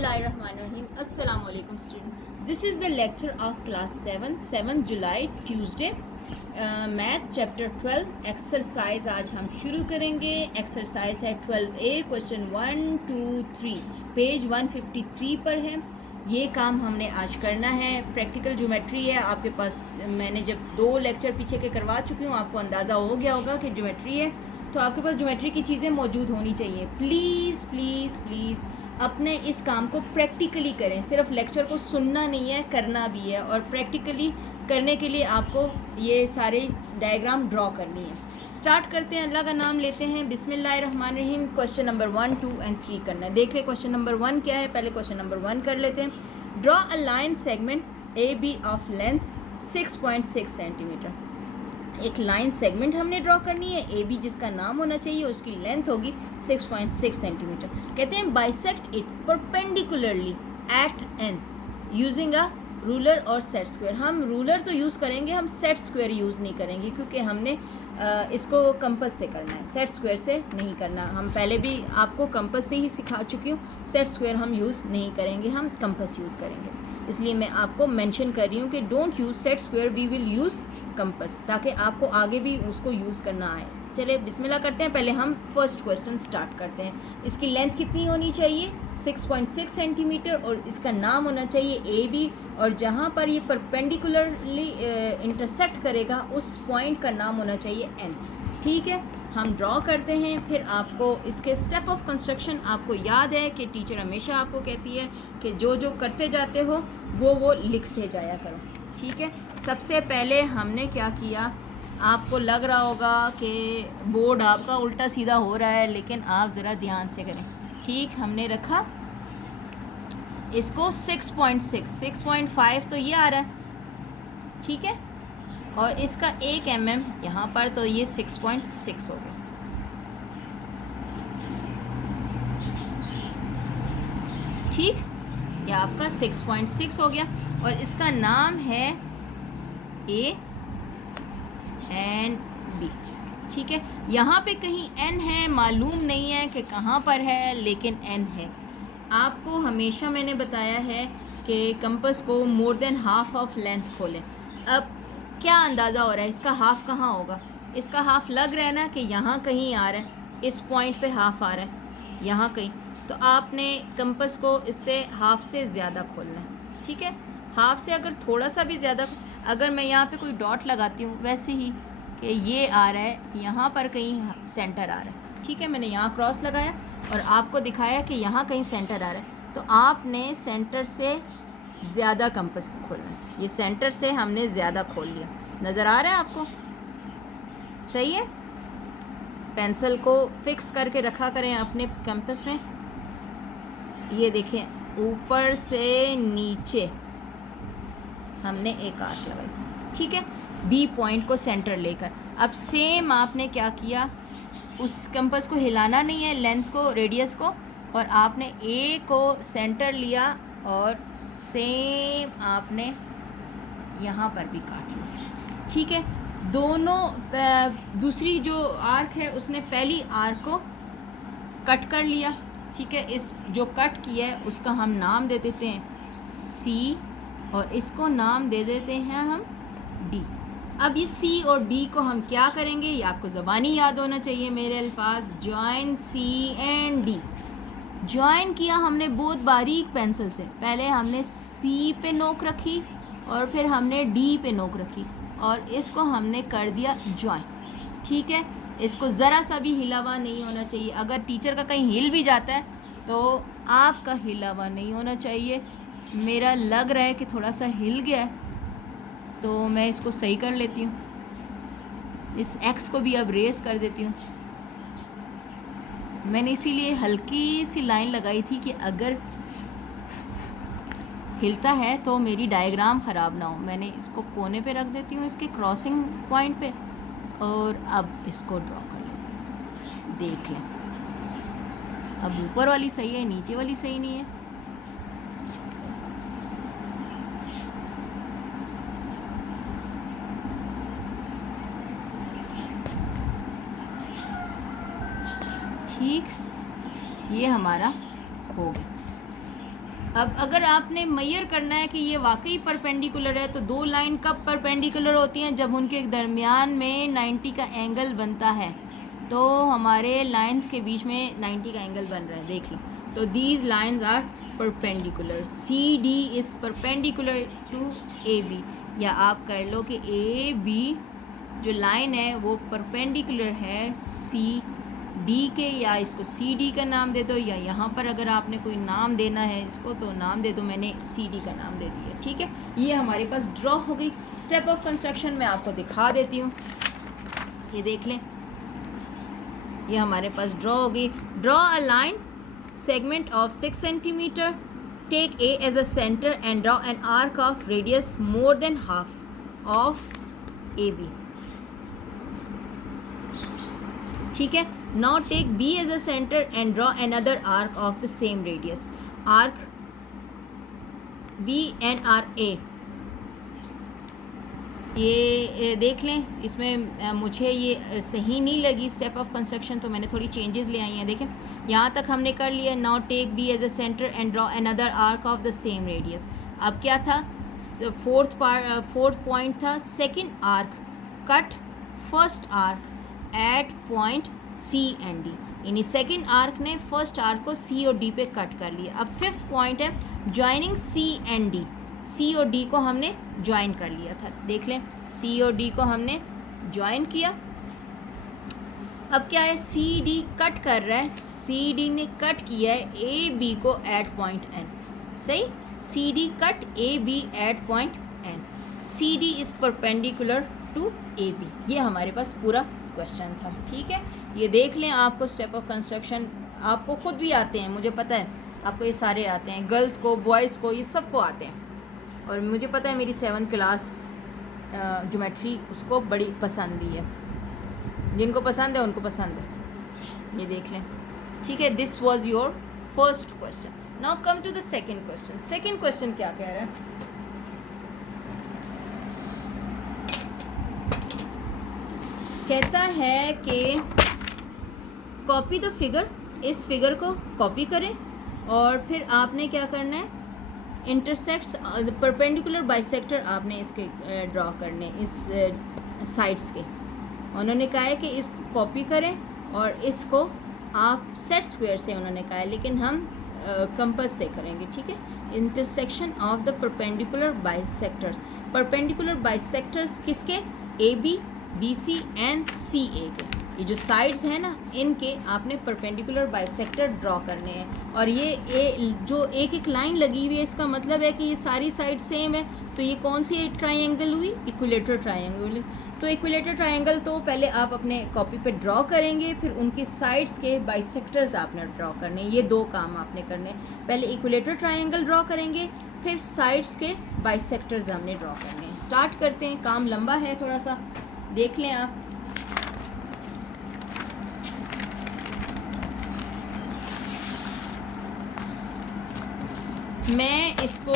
बिस्मिल्लाहिर्रहमानिर्रहीम। अस्सलाम वालेकुम student. This is the lecture of class 7 July Tuesday, math chapter 12 exercise आज हम शुरू करेंगे। एक्सरसाइज है 12A, क्वेश्चन 1, 2, 3, पेज 153 पर है। ये काम हमने आज करना है। प्रैक्टिकल ज्योमेट्री है आपके पास। मैंने जब 2 लेक्चर पीछे के करवा चुकी हूँ, आपको अंदाज़ा हो गया होगा कि ज्योमेट्री है, तो आपके पास ज्योमेट्री की चीज़ें मौजूद होनी चाहिए। प्लीज़ प्लीज़ प्लीज़ अपने इस काम को प्रैक्टिकली करें। सिर्फ लेक्चर को सुनना नहीं है, करना भी है। और प्रैक्टिकली करने के लिए आपको ये सारे डायग्राम ड्रॉ करनी है। स्टार्ट करते हैं, अल्लाह का नाम लेते हैं, बिस्मिल्लाहिर्रहमानिर्रहीम। क्वेश्चन नंबर 1, 2 एंड 3 करना है। देख ले क्वेश्चन नंबर 1 क्या है। पहले क्वेश्चन नंबर 1 कर लेते हैं। Draw a line segment A B of length 6.6 centimetre. एक लाइन सेगमेंट हमने ड्रॉ करनी है, ए बी जिसका नाम होना चाहिए, उसकी लेंथ होगी 6.6 सेंटीमीटर। कहते हैं bisect it perpendicularly at N using a ruler और सेट स्क्वायर। हम रूलर तो यूज़ करेंगे, हम सेट स्क्वायर यूज़ नहीं करेंगे, क्योंकि हमने इसको कंपस से करना है, सेट स्क्वायर से नहीं करना। हम पहले भी आपको कंपस से ही सिखा चुकी हूँ। सेट स्क्वायर हम यूज़ नहीं करेंगे, हम कंपस यूज़ करेंगे। इसलिए मैं आपको मेंशन कर रही हूँ कि don't use set square, we will use compass, ताकि आपको आगे भी उसको यूज़ करना आए। चलिए बिस्मिल्लाह करते हैं। पहले हम फर्स्ट क्वेश्चन स्टार्ट करते हैं। इसकी लेंथ कितनी होनी चाहिए? 6.6 सेंटीमीटर, और इसका नाम होना चाहिए ए बी, और जहाँ पर ये परपेंडिकुलरली इंटरसेक्ट करेगा उस पॉइंट का नाम होना चाहिए एन। ठीक है, हम ड्रॉ करते हैं। फिर आपको इसके स्टेप ऑफ कंस्ट्रक्शन आपको याद है कि टीचर हमेशा आपको कहती है कि जो जो करते जाते हो वो लिखते जाया करो। ठीक है, सबसे पहले हमने क्या किया, आपको लग रहा होगा कि बोर्ड आपका उल्टा सीधा हो रहा है, लेकिन आप ज़रा ध्यान से करें। ठीक, हमने रखा इसको 6.6, 6.5 तो ये आ रहा है। ठीक है, और इसका 1 mm यहाँ पर, तो ये 6.6 हो गया। ठीक, ये आपका 6.6 हो गया, और इसका नाम है ए एंड बी। ठीक है, यहाँ पे कहीं एन है, मालूम नहीं है कि कहाँ पर है, लेकिन एन है। आपको हमेशा मैंने बताया है कि कंपस को मोर देन हाफ ऑफ लेंथ खोलें। अब क्या अंदाज़ा हो रहा है इसका हाफ कहाँ होगा? इसका हाफ लग रहा है ना कि यहाँ कहीं आ रहा है, इस पॉइंट पे हाफ आ रहा है, यहाँ कहीं। तो आपने कंपस को इससे हाफ से ज़्यादा खोलना है। ठीक है, हाफ से अगर थोड़ा सा भी ज़्यादा, अगर मैं यहाँ पे कोई डॉट लगाती हूँ वैसे ही कि ये आ रहा है, यहाँ पर कहीं सेंटर आ रहा है। ठीक है, मैंने यहाँ क्रॉस लगाया और आपको दिखाया कि यहाँ कहीं सेंटर आ रहा है, तो आपने सेंटर से ज़्यादा कंपस को खोलना है। ये सेंटर से हमने ज़्यादा खोल लिया, नज़र आ रहा है आपको? सही है। पेंसिल को फिक्स करके रखा करें अपने कंपस में। ये देखें, ऊपर से नीचे हमने एक आर्क लगाई। ठीक है, बी पॉइंट को सेंटर लेकर। अब सेम आपने क्या किया, उस कंपस को हिलाना नहीं है, लेंथ को, रेडियस को, और आपने ए को सेंटर लिया और सेम आपने यहाँ पर भी काट लिया। ठीक है, दोनों दूसरी जो आर्क है उसने पहली आर्क को कट कर लिया। ठीक है, इस जो कट किया है उसका हम नाम दे देते हैं सी, और इसको नाम दे देते हैं हम डी। अब ये सी और डी को हम क्या करेंगे, ये आपको ज़बानी याद होना चाहिए मेरे अल्फाज। Join C and D. Join किया हमने बहुत बारीक पेंसिल से। पहले हमने सी पे नोक रखी और फिर हमने डी पे नोक रखी, और इसको हमने कर दिया जॉइन। ठीक है, इसको ज़रा सा भी हिला हुआ नहीं होना चाहिए। अगर टीचर का कहीं हिल भी जाता है तो आपका हिला हुआ नहीं होना चाहिए। मेरा लग रहा है कि थोड़ा सा हिल गया है, तो मैं इसको सही कर लेती हूँ। इस एक्स को भी अब रेस कर देती हूँ। मैंने इसीलिए हल्की सी लाइन लगाई थी कि अगर हिलता है तो मेरी डायग्राम ख़राब ना हो। मैंने इसको कोने पे रख देती हूँ, इसके क्रॉसिंग पॉइंट पे, और अब इसको ड्रॉ कर लेती हूँ। देख लें, अब ऊपर वाली सही है, नीचे वाली सही नहीं है। ठीक, ये हमारा हो गया। अब अगर आपने मेजर करना है कि ये वाकई परपेंडिकुलर है, तो दो लाइन कब परपेंडिकुलर होती हैं? जब उनके दरमियान में 90 का एंगल बनता है। तो हमारे लाइंस के बीच में 90 का एंगल बन रहा है, देख लो। तो these lines are perpendicular. C D is perpendicular to A B, या आप कर लो कि ए बी जो लाइन है वो परपेंडिकुलर है सी डी के, या इसको सी डी का नाम दे दो, या यहाँ पर अगर आपने कोई नाम देना है इसको तो नाम दे दो, मैंने सी डी का नाम दे दिया, ठीक है। ये हमारे पास ड्रॉ हो गई। स्टेप ऑफ कंस्ट्रक्शन मैं आपको दिखा देती हूँ, ये देख लें, ये हमारे पास ड्रॉ हो गई। Draw a line segment of 6 centimetre, take A as a centre and draw an arc of radius more than half of A B, ठीक है। Now take B as a center and draw another arc of the same radius. Arc B and R A. ये देख लें, इसमें मुझे ये सही नहीं लगी स्टेप ऑफ कंस्ट्रक्शन, तो मैंने थोड़ी चेंजेस ले आई हैं। देखें, यहाँ तक हमने कर लिया। Now take B as a centre and draw another arc of the same radius. अब क्या था? फोर्थ पॉइंट था second arc, cut first arc at point C and D, यानी सेकंड आर्क ने फर्स्ट आर्क को सी और D पे cut कर लिया। अब फिफ्थ पॉइंट है joining C and D, C और डी को हमने ज्वाइन कर लिया था। देख लें, सी और डी को हमने ज्वाइन किया। अब क्या है? सी डी कट कर रहा है, सी डी ने कट किया है ए बी को एट पॉइंट एन, सही। C D cut A B at point N, C D is perpendicular to A B. ये हमारे पास पूरा क्वेश्चन था, ठीक है। ये देख लें, आपको स्टेप ऑफ कंस्ट्रक्शन आपको खुद भी आते हैं, मुझे पता है आपको ये सारे आते हैं, गर्ल्स को, बॉयज़ को, ये सबको आते हैं। और मुझे पता है मेरी 7th क्लास ज्योमेट्री उसको बड़ी पसंद भी है, जिनको पसंद है उनको पसंद है। ये देख लें, ठीक है। This was your first question. Now come to the second question. Second question क्या कह रहा है? कहता है कि कॉपी द फिगर, इस फिगर को कॉपी करें और फिर आपने क्या करना है? इंटरसेक्ट परपेंडिकुलर बाइसेक्टर आपने इसके ड्रॉ करने, इस साइड्स के। उन्होंने कहा है कि इसको कॉपी करें और इसको आप सेट स्क्वायर से उन्होंने कहा है, लेकिन हम कंपास से करेंगे, ठीक है। Intersection of the perpendicular bisectors. Perpendicular bisectors किसके? A B, B C and C A के। ये जो साइड्स हैं ना, इनके आपने परपेंडिकुलर बाइसेक्टर ड्रॉ करने हैं। और ये जो एक एक लाइन लगी हुई है, इसका मतलब है कि ये सारी साइड सेम है। तो ये कौन सी ट्राइंगल हुई? Equilateral triangle. तो इक्विलेटरल ट्राइंगल तो पहले आप अपने कॉपी पे ड्रॉ करेंगे, फिर उनकी साइड्स के बाइसेक्टर्स आपने ड्रॉ करने। ये दो काम आपने करने, पहले इक्विलेटरल ट्राइंगल ड्रॉ करेंगे, फिर साइड्स के बाइसेक्टर्स हमने ड्रॉ करने। स्टार्ट करते हैं, काम लंबा है थोड़ा सा, देख लें आप। मैं इसको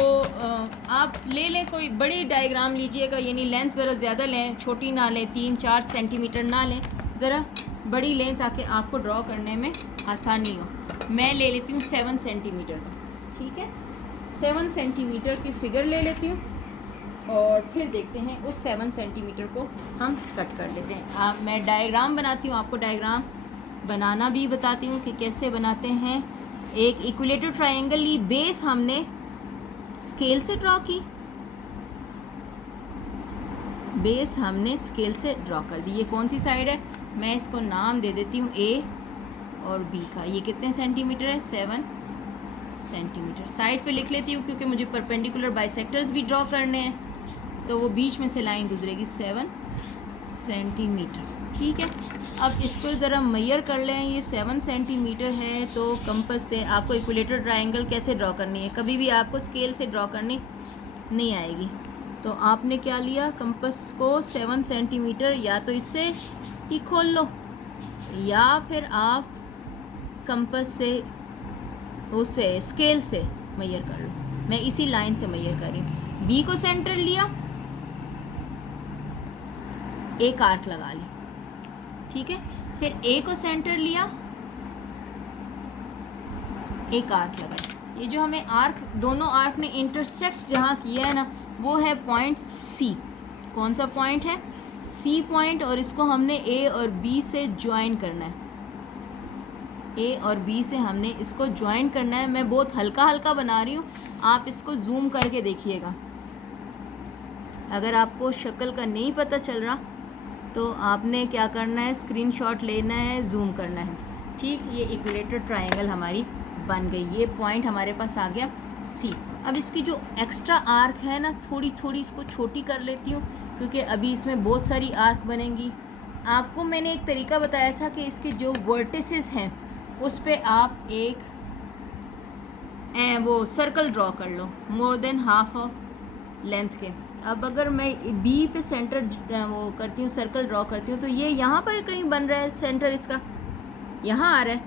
आप ले लें, कोई बड़ी डायग्राम लीजिएगा, यानी लेंथ ज़रा ज़्यादा लें, छोटी ना लें, 3-4 सेंटीमीटर ना लें, ज़रा बड़ी लें ताकि आपको ड्रॉ करने में आसानी हो। मैं ले लेती हूँ 7 सेंटीमीटर का, ठीक है। 7 सेंटीमीटर की फ़िगर ले लेती हूँ और फिर देखते हैं उस 7 सेंटीमीटर को हम कट कर लेते हैं। मैं डायग्राम बनाती हूँ, आपको डायग्राम बनाना भी बताती हूँ कि कैसे बनाते हैं। एक इक्विलेटर ट्रायंगल ली, बेस हमने स्केल से ड्रॉ की, बेस हमने स्केल से ड्रॉ कर दी। ये कौन सी साइड है? मैं इसको नाम दे देती हूँ ए और बी का। ये कितने सेंटीमीटर है? 7 सेंटीमीटर। साइड पे लिख लेती हूँ क्योंकि मुझे परपेंडिकुलर बाइसेक्टर्स भी ड्रॉ करने हैं, तो वो बीच में से लाइन गुजरेगी 7 सेंटीमीटर, ठीक है। अब इसको ज़रा मेजर कर लें, ये 7 सेंटीमीटर है, तो कंपास से आपको इक्विलेटर ट्रायंगल कैसे ड्रॉ करनी है? कभी भी आपको स्केल से ड्रॉ करनी नहीं आएगी। तो आपने क्या लिया? कंपास को 7 सेंटीमीटर या तो इससे ही खोल लो या फिर आप कंपास से उसे स्केल से मेजर कर लो। मैं इसी लाइन से मेजर कर रही हूँ। बी को सेंटर लिया, एक आर्क लगा ली, ठीक है। फिर ए को सेंटर लिया, एक आर्क लगाया, ये जो हमें आर्क, दोनों आर्क ने इंटरसेक्ट जहाँ किया है ना, वो है पॉइंट सी। कौन सा पॉइंट है? C point. और इसको हमने ए और बी से ज्वाइन करना है। ए और बी से हमने इसको ज्वाइन करना है। मैं बहुत हल्का हल्का बना रही हूँ, आप इसको जूम करके देखिएगा। अगर आपको शक्ल का नहीं पता चल रहा तो आपने क्या करना है, स्क्रीनशॉट लेना है, जूम करना है। ठीक, ये इक्विलेटर ट्रायंगल हमारी बन गई। ये पॉइंट हमारे पास आ गया सी। अब इसकी जो एक्स्ट्रा आर्क है ना, थोड़ी थोड़ी इसको छोटी कर लेती हूँ, क्योंकि अभी इसमें बहुत सारी आर्क बनेंगी। आपको मैंने एक तरीका बताया था कि इसके जो वर्टिसेस हैं उस पे आप एक वो सर्कल ड्रॉ कर लो, more than half of length के। अब अगर मैं बी पे सेंटर वो करती हूँ, सर्कल ड्रॉ करती हूँ, तो ये यहाँ पर कहीं बन रहा है, सेंटर इसका यहाँ आ रहा है,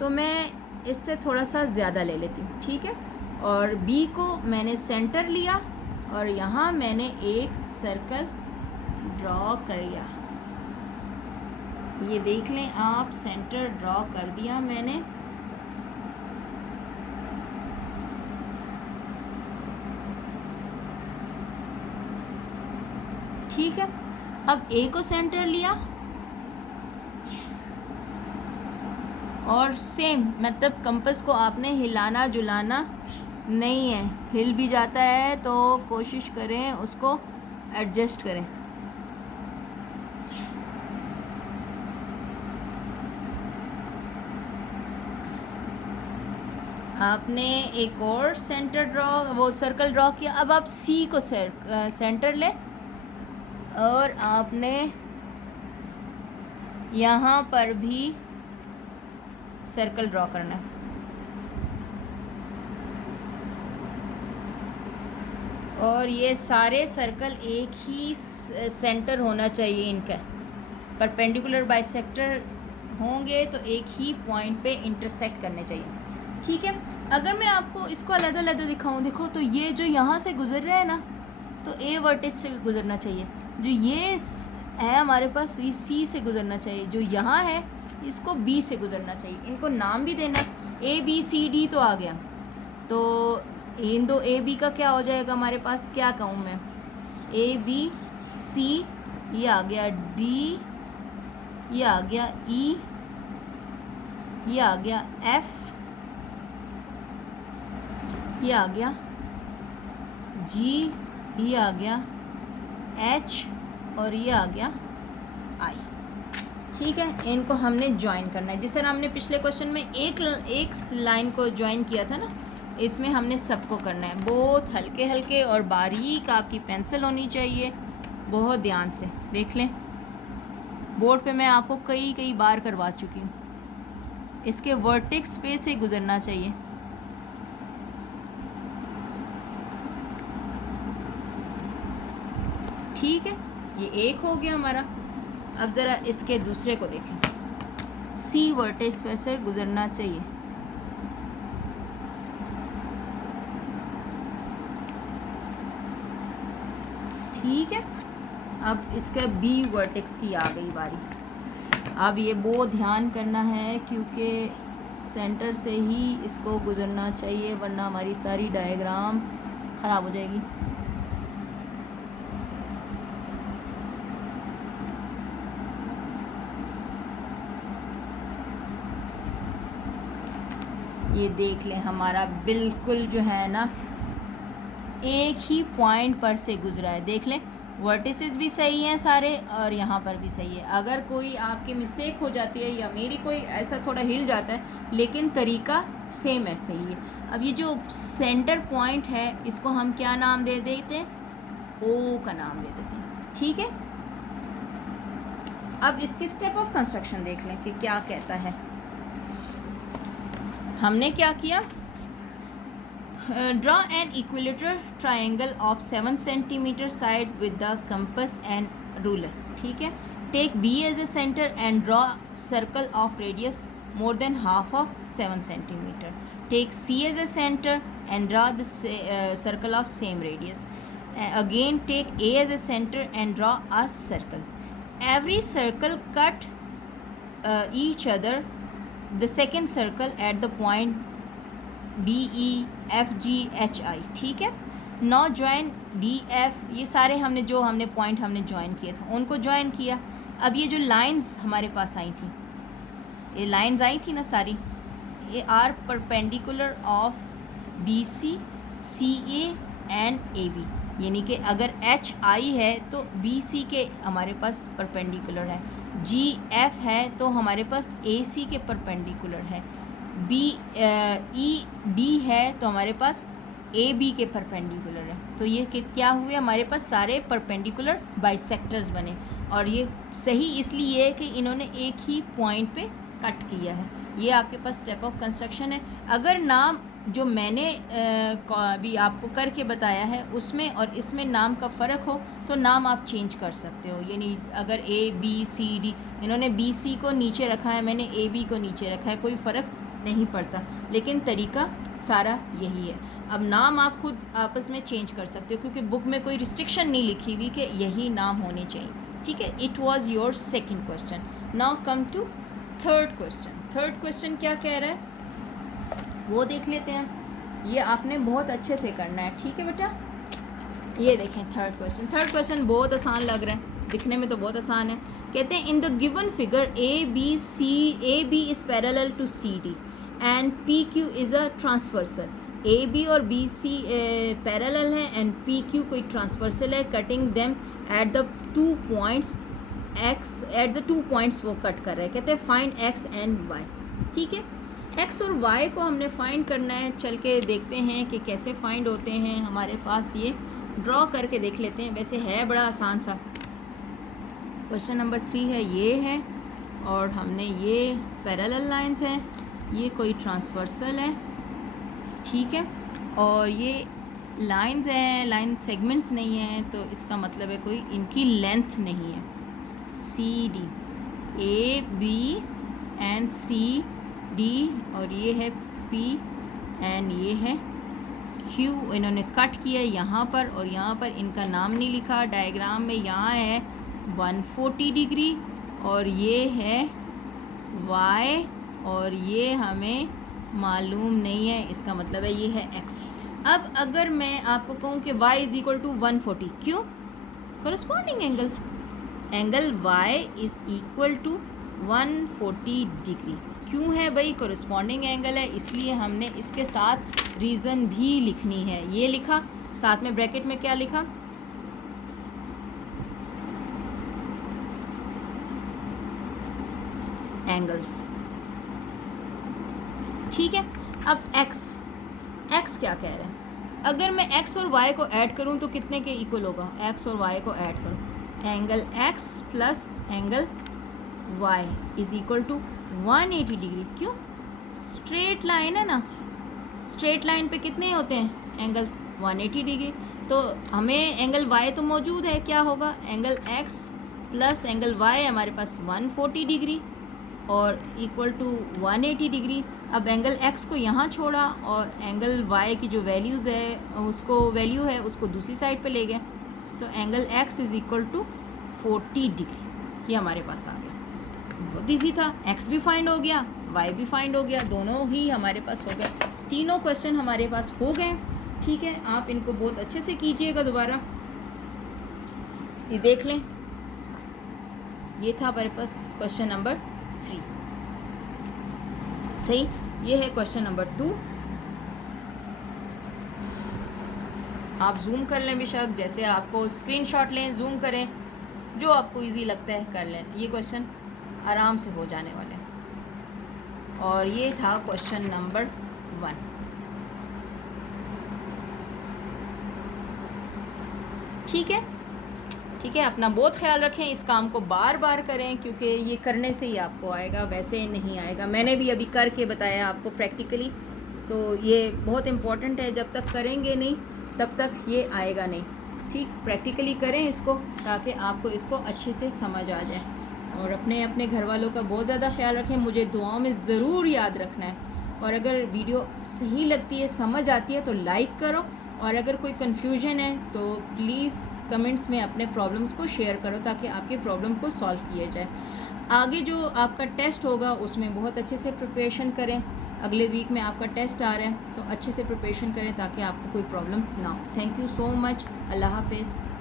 तो मैं इससे थोड़ा सा ज़्यादा ले लेती हूँ। ठीक है, और बी को मैंने सेंटर लिया और यहाँ मैंने एक सर्कल ड्रॉ किया। ये देख लें आप, सेंटर ड्रॉ कर दिया मैंने। ठीक है, अब ए को सेंटर लिया और सेम, मतलब कंपास को आपने हिलाना जुलाना नहीं है। हिल भी जाता है तो कोशिश करें उसको एडजस्ट करें। आपने एक और सेंटर ड्रॉ, वो सर्कल ड्रॉ किया। अब आप सी को सेंटर लें और आपने यहाँ पर भी सर्कल ड्रॉ करना है। और ये सारे सर्कल एक ही सेंटर होना चाहिए इनका, परपेंडिकुलर बाइसेक्टर होंगे तो एक ही पॉइंट पे इंटरसेक्ट करने चाहिए। ठीक है, अगर मैं आपको इसको अलग अलग दिखाऊं, देखो तो ये जो यहाँ से गुजर रहा है ना, तो ए वर्टेक्स से गुजरना चाहिए। जो ये है हमारे पास, ये सी से गुजरना चाहिए। जो यहाँ है इसको बी से गुजरना चाहिए। इनको नाम भी देना, ए बी सी डी तो आ गया। तो इन दो ए बी का क्या हो जाएगा हमारे पास, क्या कहूँ मैं, ए बी सी, ये आ गया डी, ये आ गया ई, ये आ गया एफ, ये आ गया जी, ये आ गया एच और ये आ गया आई। ठीक है, इनको हमने ज्वाइन करना है। जिस तरह हमने पिछले क्वेश्चन में एक लाइन को ज्वाइन किया था ना, इसमें हमने सबको करना है। बहुत हल्के हल्के और बारीक आपकी पेंसिल होनी चाहिए, बहुत ध्यान से देख लें। बोर्ड पे मैं आपको कई बार करवा चुकी हूँ। इसके वर्टेक्स पे से गुजरना चाहिए। ठीक है, ये एक हो गया हमारा। अब ज़रा इसके दूसरे को देखें, सी वर्टेक्स पर से गुजरना चाहिए। ठीक है, अब इसका बी वर्टेक्स की आ गई बारी। अब ये बहुत ध्यान करना है क्योंकि सेंटर से ही इसको गुजरना चाहिए, वरना हमारी सारी डायग्राम ख़राब हो जाएगी। ये देख लें, हमारा बिल्कुल जो है ना एक ही पॉइंट पर से गुजरा है। देख लें, वर्टिसेस भी सही हैं सारे और यहाँ पर भी सही है। अगर कोई आपकी मिस्टेक हो जाती है या मेरी कोई ऐसा थोड़ा हिल जाता है, लेकिन तरीका सेम ऐसे ही है। अब ये जो सेंटर पॉइंट है इसको हम क्या नाम दे देते हैं, ओ का नाम दे देते हैं। ठीक है, अब इसकी स्टेप ऑफ कंस्ट्रक्शन देख लें कि क्या कहता है। हमने क्या किया, draw an equilateral triangle of 7 centimetre side with the compass and ruler. ठीक है, take B as a centre and draw circle of radius more than half of 7 centimetre. Take C as a centre and draw the circle of same radius. Again take A as a centre and draw a circle. Every circle cut each other the second circle at the point DEFGHI, ठीक है। नौ join DF, ये सारे हमने point join किए थे उनको join किया। अब ये जो लाइंस हमारे पास आई थी, ये लाइंस आई थी ना सारी, ये are perpendicular of BC, CA and AB, यानी कि अगर HI है तो BC के हमारे पास परपेंडिकुलर है, GF है तो हमारे पास AC के परपेंडिकुलर है, ED है तो हमारे पास AB के परपेंडिकुलर है। तो ये क्या हुए, हमारे पास सारे परपेंडिकुलर बाइसेक्टर्स बने। और ये सही इसलिए है कि इन्होंने एक ही पॉइंट पे कट किया है। ये आपके पास स्टेप ऑफ कंस्ट्रक्शन है। अगर नाम जो मैंने अभी आपको करके बताया है उसमें और इसमें नाम का फ़र्क हो तो नाम आप चेंज कर सकते हो। यानी अगर ABCD, इन्होंने BC को नीचे रखा है, मैंने AB को नीचे रखा है, कोई फ़र्क नहीं पड़ता, लेकिन तरीका सारा यही है। अब नाम आप खुद आपस में चेंज कर सकते हो क्योंकि बुक में कोई रिस्ट्रिक्शन नहीं लिखी हुई कि यही नाम होने चाहिए, ठीक है। It was your second question. Now come to third question. Third question क्या कह रहा है वो देख लेते हैं। ये आपने बहुत अच्छे से करना है, ठीक है बेटा। ये देखें थर्ड क्वेश्चन। थर्ड क्वेश्चन बहुत आसान लग रहा है, दिखने में तो बहुत आसान है। कहते हैं in the given figure AB is parallel to CD and PQ is a transversal. AB और BC पैरेलल है एंड PQ कोई ट्रांसवर्सल है, cutting them at the 2 points X, at the 2 points वो कट कर रहे हैं। कहते हैं फाइंड X एंड Y, ठीक है। X और Y को हमने फाइंड करना है, चल के देखते हैं कि कैसे फाइंड होते हैं। हमारे पास ये ड्रॉ करके देख लेते हैं, वैसे है बड़ा आसान सा। क्वेश्चन नंबर 3 है, ये है और हमने ये पैरेलल लाइंस हैं, ये कोई ट्रांसवर्सल है, ठीक है। और ये लाइंस हैं, लाइन सेगमेंट्स नहीं हैं, तो इसका मतलब है कोई इनकी लेंथ नहीं है। CD, AB एंड CD और ये है P एंड ये है Q। इन्होंने कट किया यहाँ पर और यहाँ पर इनका नाम नहीं लिखा डायग्राम में। यहाँ है 140 डिग्री और ये है Y और ये हमें मालूम नहीं है, इसका मतलब है ये है X। अब अगर मैं आपको कहूँ कि Y इज़ इक्वल टू 140, क्यों? Corresponding angle Y is equal to 140 degree. क्यों है भाई? कोरस्पॉन्डिंग एंगल है, इसलिए हमने इसके साथ रीज़न भी लिखनी है। ये लिखा, साथ में ब्रैकेट में क्या लिखा? एंगल्स, ठीक है। अब x क्या कह रहा है? अगर मैं x और y को ऐड करूं तो कितने के इक्वल होगा? x और y को ऐड करूं, angle x plus angle y is equal to 180 degree. क्यों? स्ट्रेट लाइन है ना, स्ट्रेट लाइन पे कितने होते हैं एंगल्स? 180 डिग्री। तो हमें एंगल y तो मौजूद है, क्या होगा? Angle x plus angle y हमारे पास 140 डिग्री और इक्वल टू 180 डिग्री। अब एंगल x को यहाँ छोड़ा और एंगल y की जो वैल्यूज़ है उसको दूसरी साइड पे ले गए, तो angle x is equal to 40 degree. ये हमारे पास आ गया, बहुत ईजी था। x भी फाइंड हो गया, y भी फाइंड हो गया, दोनों ही हमारे पास हो गए। तीनों क्वेश्चन हमारे पास हो गए, ठीक है। आप इनको बहुत अच्छे से कीजिएगा दोबारा। ये देख लें, ये था हमारे पास क्वेश्चन नंबर 3, सही। ये है क्वेश्चन नंबर 2। आप जूम कर लें बेशक, जैसे आपको स्क्रीनशॉट लें, जूम करें, जो आपको इजी लगता है कर लें। ये क्वेश्चन आराम से हो जाने वाले हैं। और ये था क्वेश्चन नंबर 1। ठीक है, ठीक है। अपना बहुत ख्याल रखें, इस काम को बार बार करें क्योंकि ये करने से ही आपको आएगा, वैसे नहीं आएगा। मैंने भी अभी करके बताया आपको प्रैक्टिकली, तो ये बहुत इम्पॉर्टेंट है। जब तक करेंगे नहीं तब तक ये आएगा नहीं, ठीक। प्रैक्टिकली करें इसको ताकि आपको इसको अच्छे से समझ आ जाए। और अपने अपने घर वालों का बहुत ज़्यादा ख्याल रखें, मुझे दुआओं में ज़रूर याद रखना है। और अगर वीडियो सही लगती है, समझ आती है तो लाइक करो, और अगर कोई कन्फ्यूजन है तो प्लीज़ कमेंट्स में अपने प्रॉब्लम्स को शेयर करो ताकि आपके प्रॉब्लम को सॉल्व किया जाए। आगे जो आपका टेस्ट होगा उसमें बहुत अच्छे से प्रिपरेशन करें, अगले वीक में आपका टेस्ट आ रहा है, तो अच्छे से प्रिपरेशन करें ताकि आपको कोई प्रॉब्लम ना हो। Thank you so much. अल्लाह हाफिज़।